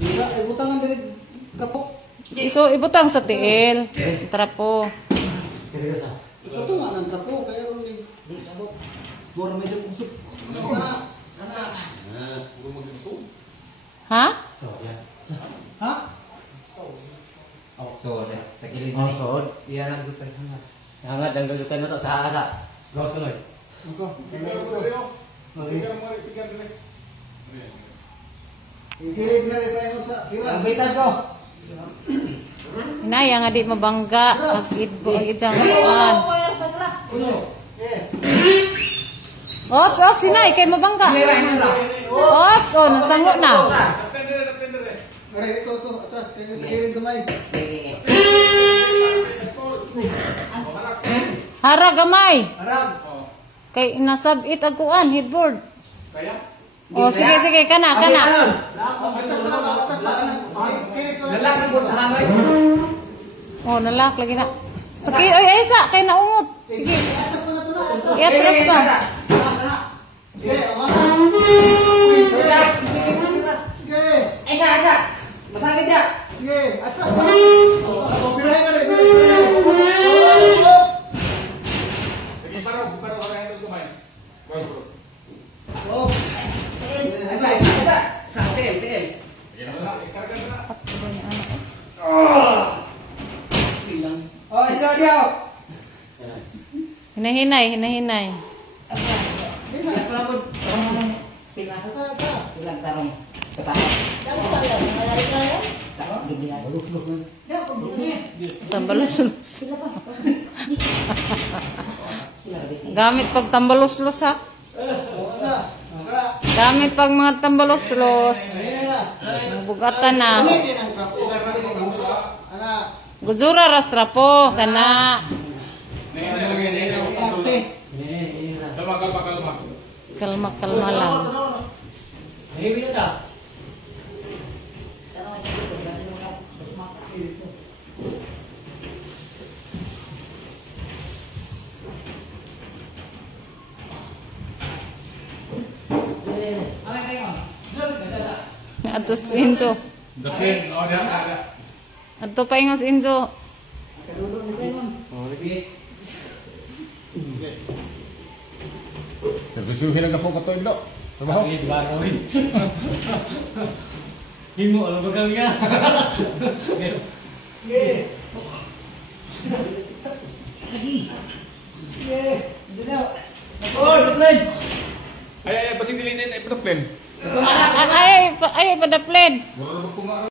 Ibutangan diri kapok. So ibutang sa tiil. Trapo. Ito nga ng trapo kaya ron ni kapok. Mura medyo kusog. Ha? Ha? So, sa kilid mo. So, Iyan ang dutay hangat. hangat ang dudukan mo to sa asa. Gawas tuloy. Ako. Ikilig na rin pa yung sa kira. Ang bitan ko. Inaya nga di mabangga. Agid siyang kuan. Ops, ops, sinay kay mabangga. Ops, oh, nasango na. Aray, ito, atras. Kiling kamay. Hara gamay. Arang. Kay nasabit ang kuan, headboard. Kaya? Oh, sige, sige, kana. Lalaki mo tahanay. Oh, nalak lagi na. Sige, ay, isa, kay naungot. Sige. Iatras pa. Asa. Masakit ya. Paro orang itu kemain. Asa. Sa hotel. Oh, itu dia. Hinahinay. Ya kelabon. Pilang tarong. Ketahan. Tambalos-los. Gamit pag tambalos-los ha. Gamit pag mga tambalos-los. Bugatan na. Gujura rastrapo kana. Kalma lang. Atos Injo. Depend. Oh, dia ada. Ato pa ingos Injo. Servisyohin ang kapong katoy do. Trabaho. Himo alam bagal nga. Lagi. Oh, plan. Ay, pasing dilinin ay plan. Ay, pada plan. Mura na ba